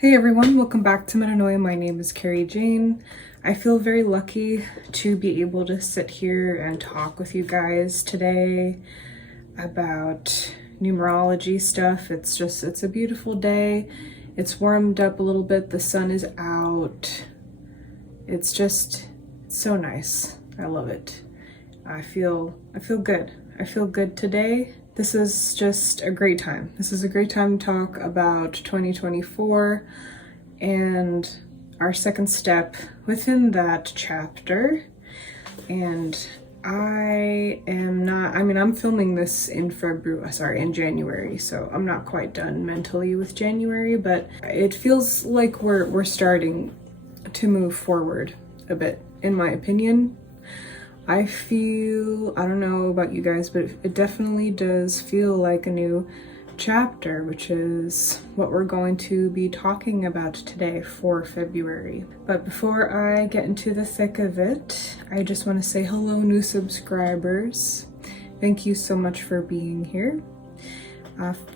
Hey everyone, welcome back to Metanoia. My name is Carrie Jane. I feel very lucky to be able to sit here and talk with you guys today about numerology stuff. It's a beautiful day. It's warmed up a little bit. The sun is out. It's so nice. I love it. I feel good. I feel good today. This is just a great time. This is a great time to talk about 2024 and our second step within that chapter. And I'm filming this in January, so I'm not quite done mentally with January, but it feels like we're starting to move forward a bit, in my opinion. I don't know about you guys, but it definitely does feel like a new chapter, which is what we're going to be talking about today for February. But before I get into the thick of it, I just want to say hello, new subscribers. Thank you so much for being here.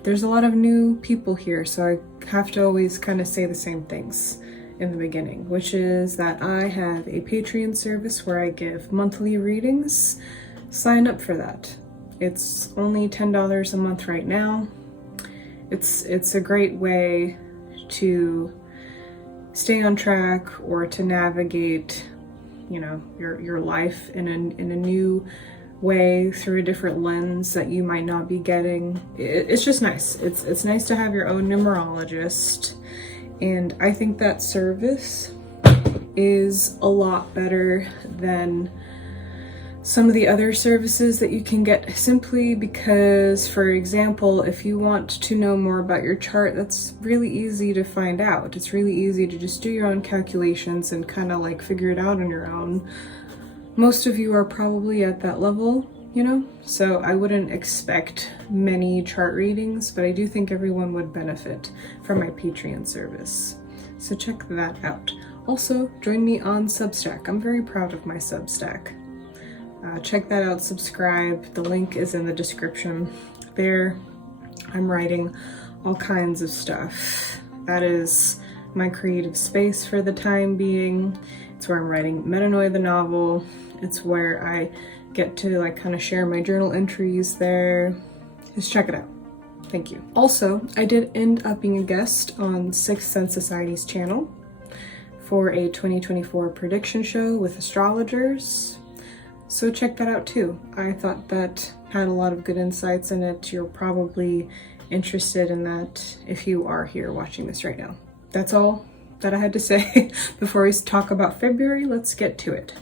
There's a lot of new people here, so I have to always kind of say the same things in the beginning, which is that I have a Patreon service where I give monthly readings. Sign up for that. It's only $10 a month right now. It's a great way to stay on track or to navigate, your life in a new way through a different lens that you might not be getting. It's just nice. It's nice to have your own numerologist. And I think that service is a lot better than some of the other services that you can get, simply because, for example, if you want to know more about your chart, that's really easy to find out. It's really easy to just do your own calculations and kind of like figure it out on your own. Most of you are probably at that level, so I wouldn't expect many chart readings, but I do think everyone would benefit from my Patreon service. So check that out. Also, join me on Substack. I'm very proud of my Substack. Check that out, subscribe. The link is in the description. There, I'm writing all kinds of stuff. That is my creative space for the time being. It's where I'm writing Metanoia the novel. It's where I get to kind of share my journal entries there. Just check it out. Thank you. Also, I did end up being a guest on Sixth Sense Society's channel for a 2024 prediction show with astrologers. So check that out too. I thought that had a lot of good insights in it. You're probably interested in that if you are here watching this right now. That's all that I had to say before we talk about February. Let's get to it.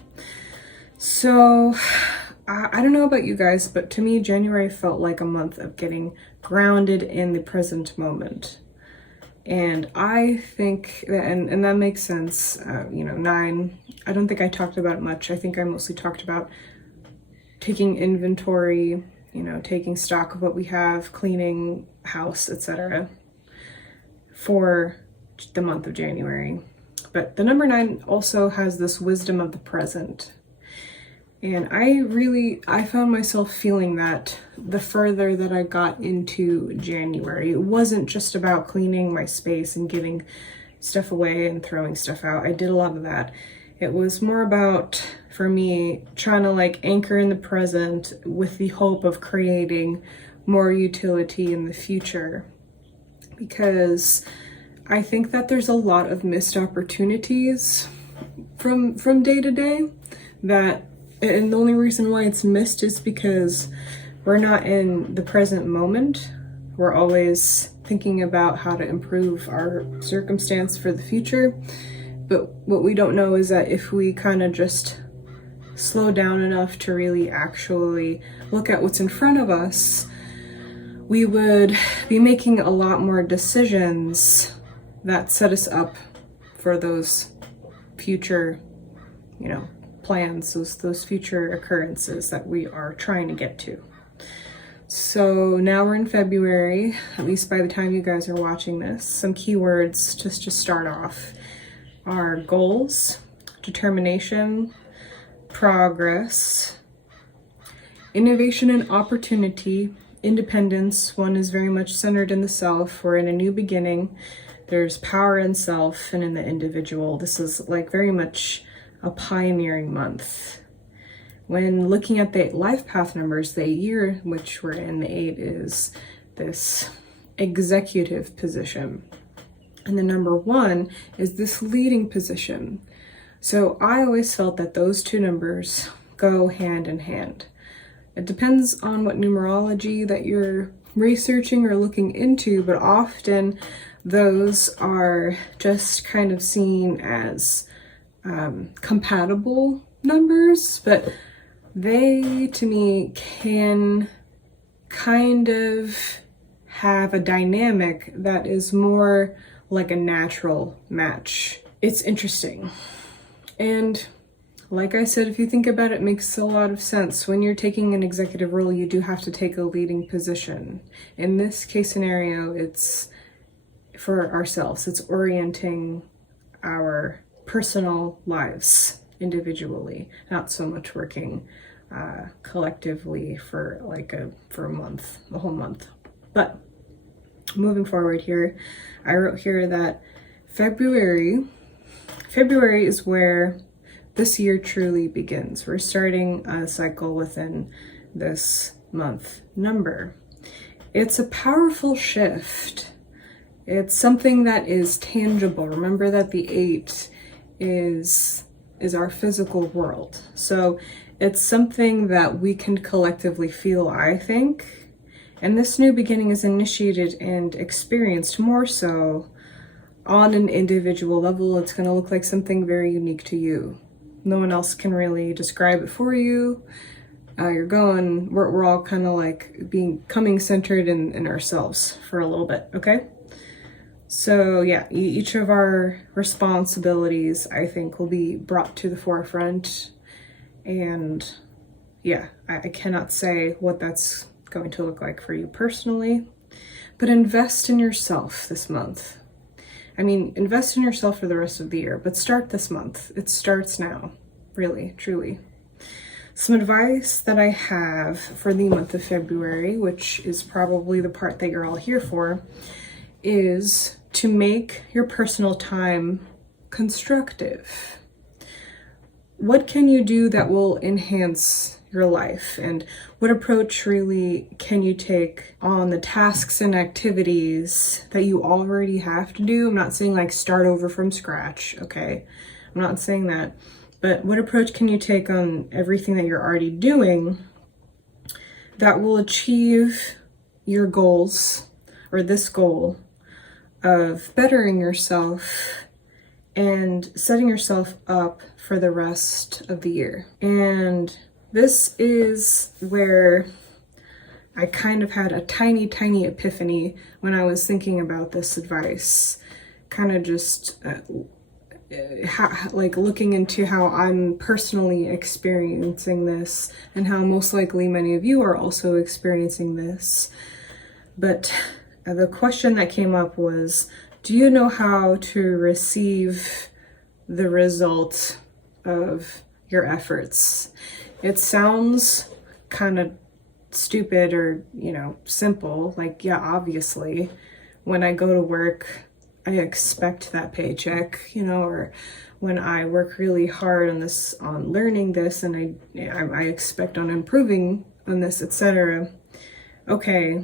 So I don't know about you guys, but to me, January felt like a month of getting grounded in the present moment. And I think that, and that makes sense. 9, I don't think I talked about it much. I think I mostly talked about taking inventory, taking stock of what we have, cleaning house, etc. for the month of January. But the number 9 also has this wisdom of the present. And I found myself feeling that the further that I got into January. It wasn't just about cleaning my space and giving stuff away and throwing stuff out. I did a lot of that. It was more about, for me, trying to anchor in the present with the hope of creating more utility in the future. Because I think that there's a lot of missed opportunities from day to day and the only reason why it's missed is because we're not in the present moment. We're always thinking about how to improve our circumstance for the future. But what we don't know is that if we kind of just slow down enough to really actually look at what's in front of us, we would be making a lot more decisions that set us up for those future, plans, those future occurrences that we are trying to get to. So now we're in February, at least by the time you guys are watching this. Some keywords just to start off are goals, determination, progress, innovation and opportunity, independence. One is very much centered in the self. We're in a new beginning. There's power in self and in the individual. This is like very much a pioneering month. When looking at the life path numbers, the year which we're in, the 8, is this executive position. And the number 1 is this leading position. So I always felt that those two numbers go hand in hand. It depends on what numerology that you're researching or looking into, but often those are just kind of seen as compatible numbers, but they, to me, can kind of have a dynamic that is more like a natural match. It's interesting. And like I said, if you think about it, it makes a lot of sense. When you're taking an executive role, you do have to take a leading position. In this case scenario, it's for ourselves. It's orienting our personal lives individually, not so much working collectively for a month, a whole month. But moving forward here, I wrote here that February is where this year truly begins. We're starting a cycle within this month number. It's a powerful shift. It's something that is tangible. Remember that the 8 is our physical world. So it's something that we can collectively feel, I think. And this new beginning is initiated and experienced more so on an individual level. It's going to look like something very unique to you. No one else can really describe it for you. We're all kind of like becoming centered in ourselves for a little bit, okay? So yeah, each of our responsibilities, I think, will be brought to the forefront. And yeah, I cannot say what that's going to look like for you personally, but invest in yourself this month. I mean, invest in yourself for the rest of the year, but start this month. It starts now, really, truly. Some advice that I have for the month of February, which is probably the part that you're all here for, is to make your personal time constructive. What can you do that will enhance your life, and what approach really can you take on the tasks and activities that you already have to do? I'm not saying like start over from scratch, okay? I'm not saying that, but what approach can you take on everything that you're already doing that will achieve your goals, or this goal of bettering yourself and setting yourself up for the rest of the year? And this is where I kind of had a tiny epiphany when I was thinking about this advice. Kind of just looking into how I'm personally experiencing this, and how most likely many of you are also experiencing this. But the question that came up was, do you know how to receive the result of your efforts? It sounds kind of stupid or, simple. Like, yeah, obviously, when I go to work, I expect that paycheck, or when I work really hard on learning this, and I expect on improving on this, etc. Okay.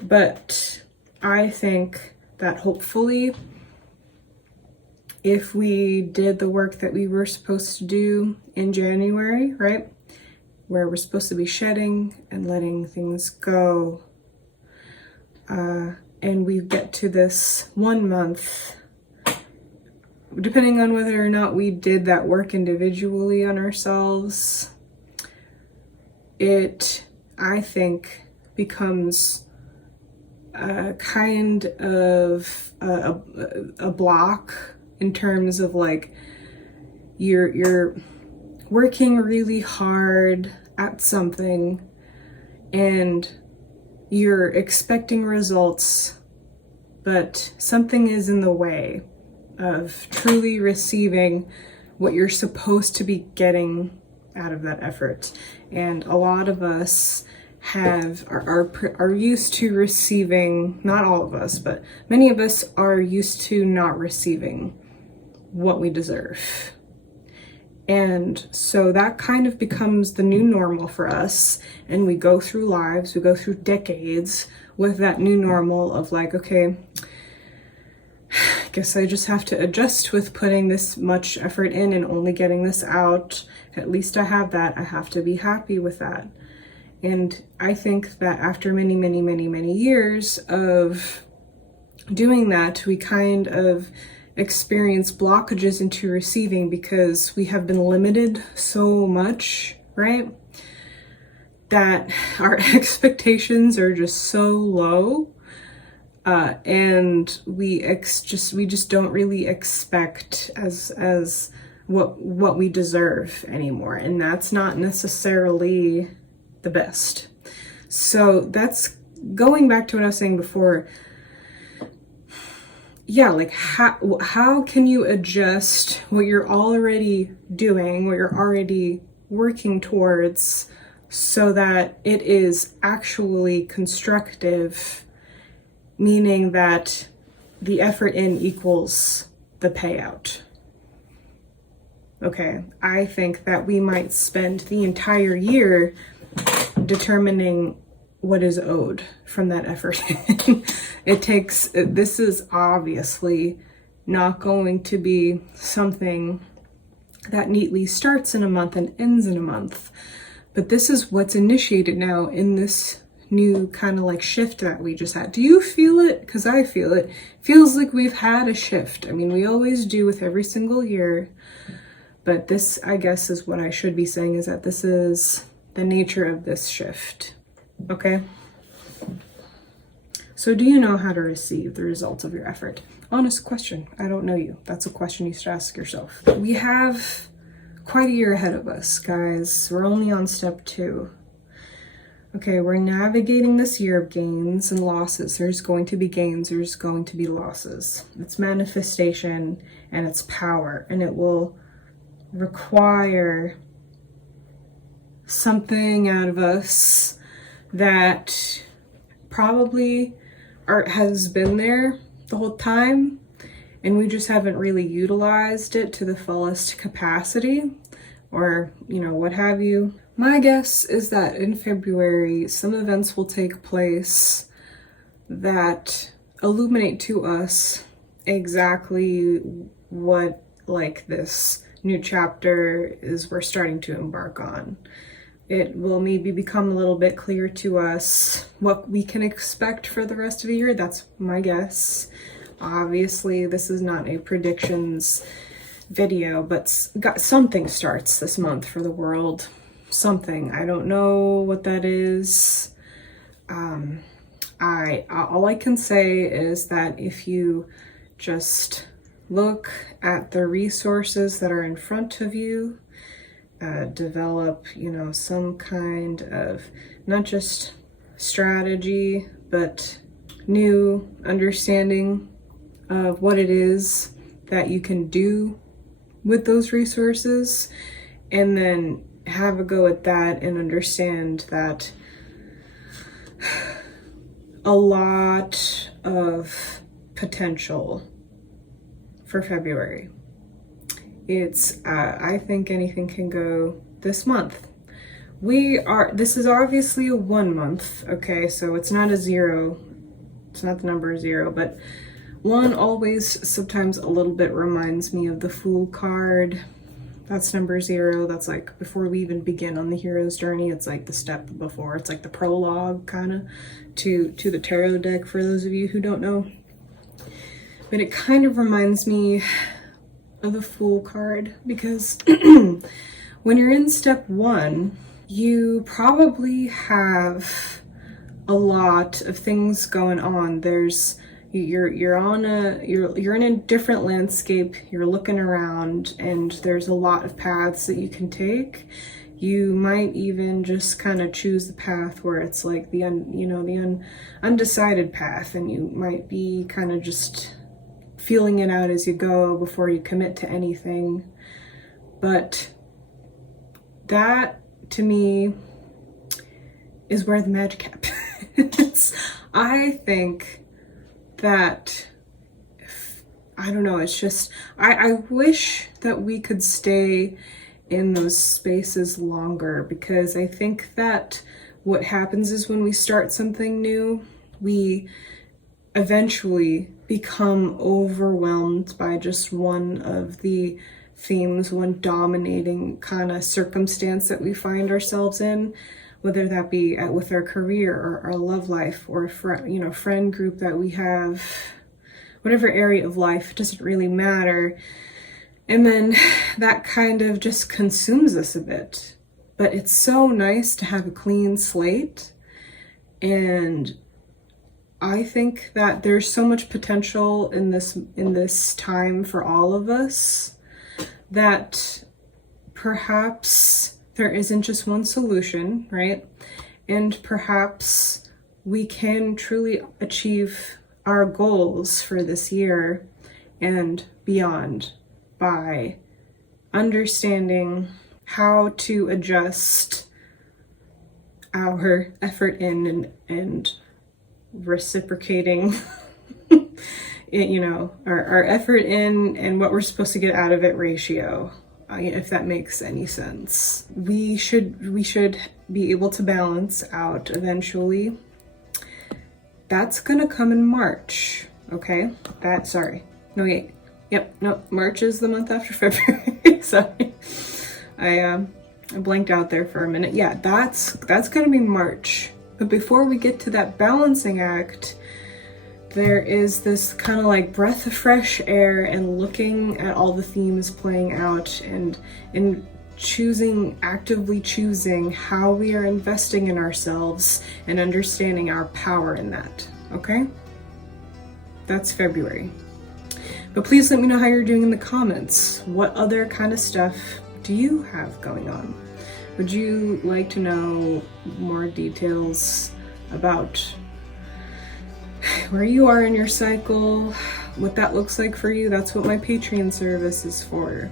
But I think that hopefully, if we did the work that we were supposed to do in January, right, where we're supposed to be shedding and letting things go, and we get to this 1 month, depending on whether or not we did that work individually on ourselves, it, I think, becomes a kind of a block in terms of like you're working really hard at something and you're expecting results, but something is in the way of truly receiving what you're supposed to be getting out of that effort. And a lot of us are used to receiving, not all of us, but many of us are used to not receiving what we deserve. And so that kind of becomes the new normal for us. And we go through lives, we go through decades with that new normal of like, okay, I guess I just have to adjust with putting this much effort in and only getting this out. At least I have that. I have to be happy with that. And I think that after many, many, many, many years of doing that, we kind of experience blockages into receiving because we have been limited so much, right? That our expectations are just so low, and we just don't really expect as what we deserve anymore, and that's not necessarily the best. So that's going back to what I was saying before. Yeah, like how can you adjust what you're already doing, what you're already working towards, so that it is actually constructive, meaning that the effort in equals the payout. Okay, I think that we might spend the entire year determining what is owed from that effort. This is obviously not going to be something that neatly starts in a month and ends in a month, but this is what's initiated now in this new kind of like shift that we just had. Do you feel it? Because I feel it. Feels like we've had a shift. I mean, we always do with every single year, but this, I guess, is what I should be saying, is that this is the nature of this shift. Okay? So do you know how to receive the results of your effort? Honest question. I don't know you. That's a question you should ask yourself. We have quite a year ahead of us, guys. We're only on step 2. Okay, we're navigating this year of gains and losses. There's going to be gains, there's going to be losses. It's manifestation and it's power, and it will require something out of us that probably has been there the whole time, and we just haven't really utilized it to the fullest capacity, or what have you. My guess is that in February some events will take place that illuminate to us exactly what this new chapter is we're starting to embark on. It will maybe become a little bit clear to us what we can expect for the rest of the year. That's my guess. Obviously, this is not a predictions video, but something starts this month for the world. Something. I don't know what that is. All I can say is that if you just look at the resources that are in front of you, develop, some kind of not just strategy, but new understanding of what it is that you can do with those resources, and then have a go at that and understand that a lot of potential for February. It's I think anything can go this month. This is obviously a 1 month, okay, so it's not a 0, it's not the number 0, but 1 always sometimes a little bit reminds me of the Fool card. That's number 0. That's like before we even begin on the hero's journey. It's like the step before. It's like the prologue kind of to the tarot deck, for those of you who don't know. But it kind of reminds me of the Fool card, because when you're in step 1, you probably have a lot of things going on. You're in a different landscape, you're looking around, and there's a lot of paths that you can take. You might even just kind of choose the path where it's like the undecided path, and you might be kind of just feeling it out as you go before you commit to anything. But that, to me, is where the magic happens. I think that, I don't know, it's just, I wish that we could stay in those spaces longer, because I think that what happens is when we start something new, we eventually become overwhelmed by just one of the themes, one dominating kind of circumstance that we find ourselves in, whether that be with our career or our love life or friend group that we have, whatever area of life, it doesn't really matter. And then that kind of just consumes us a bit. But it's so nice to have a clean slate. And I think that there's so much potential in this time for all of us, that perhaps there isn't just one solution, right? And perhaps we can truly achieve our goals for this year and beyond by understanding how to adjust our effort in and reciprocating our effort in and what we're supposed to get out of it ratio, if that makes any sense. We should be able to balance out eventually. That's gonna come in March, okay? March is the month after February. Sorry, I blanked out there for a minute. Yeah, that's gonna be March. But before we get to that balancing act, there is this kind of like breath of fresh air and looking at all the themes playing out and actively choosing how we are investing in ourselves and understanding our power in that, okay? That's February. But please let me know how you're doing in the comments. What other kind of stuff do you have going on? Would you like to know more details about where you are in your cycle, what that looks like for you? That's what my Patreon service is for.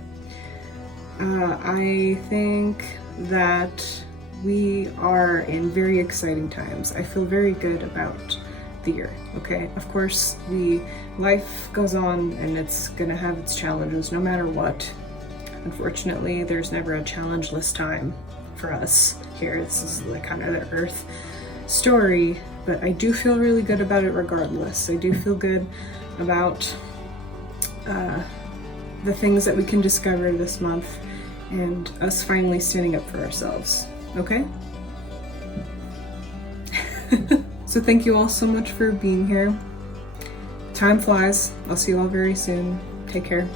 I think that we are in very exciting times. I feel very good about the year, okay? Of course, life goes on and it's gonna have its challenges no matter what. Unfortunately, there's never a challengeless time for us here. This is like kind of the Earth story, but I do feel really good about it regardless. I do feel good about the things that we can discover this month and us finally standing up for ourselves, okay? So thank you all so much for being here. Time flies. I'll see you all very soon. Take care.